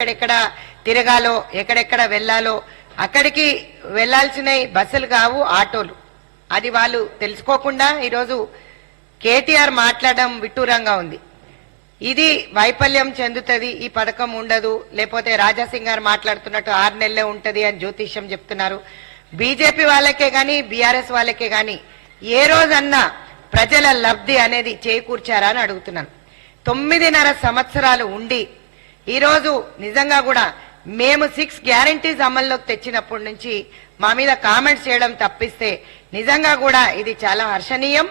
ఎక్కడెక్కడ తిరగాలో ఎక్కడెక్కడ వెళ్ళాలో అక్కడికి వెళ్లాల్సిన బస్సులు కావు ఆటోలు. అది వాళ్ళు తెలుసుకోకుండా ఈరోజు కేటీఆర్ మాట్లాడడం విట్టూరంగా ఉంది. ఇది వైఫల్యం చెందుతుంది, ఈ పథకం ఉండదు, లేకపోతే రాజాసింగ్ గారు మాట్లాడుతున్నట్టు 6 నెలలే ఉంటది అని జ్యోతిష్యం చెప్తున్నారు. బీజేపీ వాళ్ళకే గాని బీఆర్ఎస్ వాళ్ళకే గాని ఏ రోజన్నా ప్రజల లబ్ధి అనేది చేకూర్చారా అని అడుగుతున్నాను. 9.5 సంవత్సరాలు ఉండి ఈరోజు నిజంగా కూడా మేము 6 గ్యారంటీస్ అమల్లోకి తెచ్చినప్పటి నుంచి మా మీద కామెంట్స్ చేయడం తప్పిస్తే నిజంగా కూడా ఇది చాలా హర్షణీయం,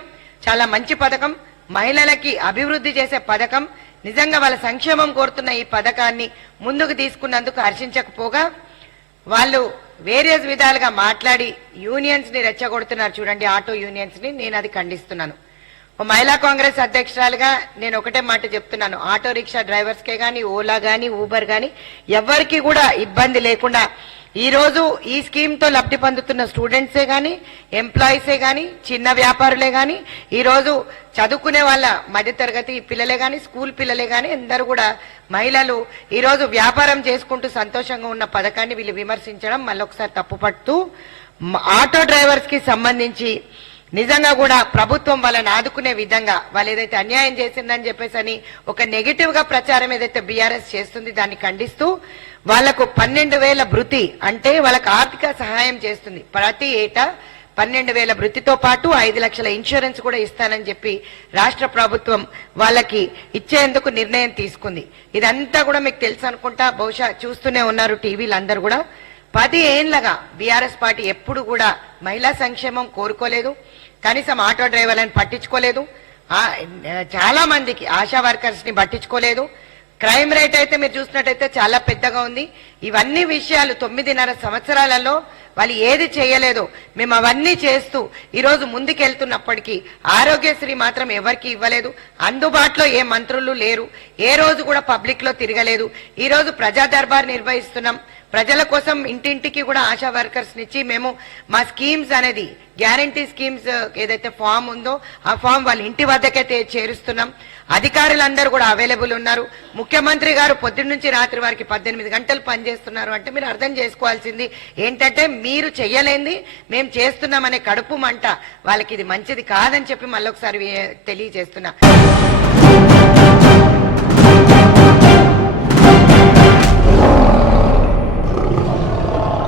చాలా మంచి పథకం, మహిళలకి అభివృద్ధి చేసే పథకం. నిజంగా వాళ్ళ సంక్షేమం కోరుతున్న ఈ పథకాన్ని ముందుకు తీసుకున్నందుకు హర్షించకపోగా వాళ్ళు వేరియస్ విధాలుగా మాట్లాడి యూనియన్స్ ని రెచ్చగొడుతున్నారు. చూడండి, ఆటో యూనియన్స్ ని. నేను అది ఖండిస్తున్నాను. మహిళా కాంగ్రెస్ అధ్యక్షురాలుగా నేను ఒకటే మాట చెప్తున్నాను, ఆటో రిక్షా డ్రైవర్స్ కే గాని, ఓలా గాని, ఊబర్ గాని ఎవరికి కూడా ఇబ్బంది లేకుండా ఈ రోజు ఈ స్కీమ్ తో లబ్ధి పొందుతున్న స్టూడెంట్సే గాని, ఎంప్లాయీసే గాని, చిన్న వ్యాపారులే గాని, ఈ రోజు చదువుకునే వాళ్ళ మధ్యతరగతి పిల్లలే గాని, స్కూల్ పిల్లలే గాని అందరూ కూడా మహిళలు ఈ రోజు వ్యాపారం చేసుకుంటూ సంతోషంగా ఉన్న పథకాన్ని వీళ్ళు విమర్శించడం మళ్ళొకసారి తప్పుపడుతూ, ఆటో డ్రైవర్స్ కి సంబంధించి నిజంగా కూడా ప్రభుత్వం వాళ్ళని ఆదుకునే విధంగా వాళ్ళు ఏదైతే అన్యాయం చేసిందని చెప్పేసి అని ఒక నెగిటివ్ గా ప్రచారం ఏదైతే బీఆర్ఎస్ చేస్తుంది దాన్ని ఖండిస్తూ వాళ్లకు 12,000 భృతి అంటే వాళ్ళకు ఆర్థిక సహాయం చేస్తుంది. ప్రతి ఏటా 12,000 భృతితో పాటు 5 లక్షల ఇన్సూరెన్స్ కూడా ఇస్తానని చెప్పి రాష్ట్ర ప్రభుత్వం వాళ్ళకి ఇచ్చేందుకు నిర్ణయం తీసుకుంది. ఇదంతా కూడా మీకు తెలుసు అనుకుంటా, బహుశా చూస్తూనే ఉన్నారు టీవీలు అందరూ కూడా. 10 ఏళ్లగా బీఆర్ఎస్ పార్టీ ఎప్పుడు కూడా మహిళా సంక్షేమం కోరుకోలేదు, కనీసం ఆటో డ్రైవర్లను పట్టించుకోలేదు, చాలా మందికి ఆశా వర్కర్స్ ని పట్టించుకోలేదు. క్రైమ్ రేట్ అయితే మీరు చూసినట్టయితే చాలా పెద్దగా ఉంది. ఇవన్నీ విషయాలు 9.5 సంవత్సరాలలో వాళ్ళు ఏది చేయలేదో మేము అవన్నీ చేస్తూ ఈరోజు ముందుకెళ్తున్నప్పటికీ ఆరోగ్యశ్రీ మాత్రం ఎవరికి ఇవ్వలేదు. అందుబాటులో ఏ మంత్రులు లేరు, ఏ రోజు కూడా పబ్లిక్ లో తిరగలేదు. ఈ రోజు ప్రజా దర్బార్ నిర్వహిస్తున్నాం. ప్రజల కోసం ఇంటింటికి కూడా ఆశా వర్కర్స్ నిచ్చి మేము మా స్కీమ్స్ అనేది గ్యారంటీ స్కీమ్స్ ఏదైతే ఫామ్ ఉందో ఆ ఫామ్ వాళ్ళ ఇంటి వద్దకైతే చేరుస్తున్నాం. అధికారులందరూ కూడా అవైలబుల్ ఉన్నారు. ముఖ్యమంత్రి గారు పొద్దున్న నుంచి రాత్రి వారికి 18 గంటలు పనిచేస్తున్నారు. అంటే మీరు అర్థం చేసుకోవాల్సింది ఏంటంటే మీరు చెయ్యలేంది మేము చేస్తున్నామనే కడుపు మంట వాళ్ళకి ఇది మంచిది కాదని చెప్పి మళ్ళొకసారి తెలియజేస్తున్నా.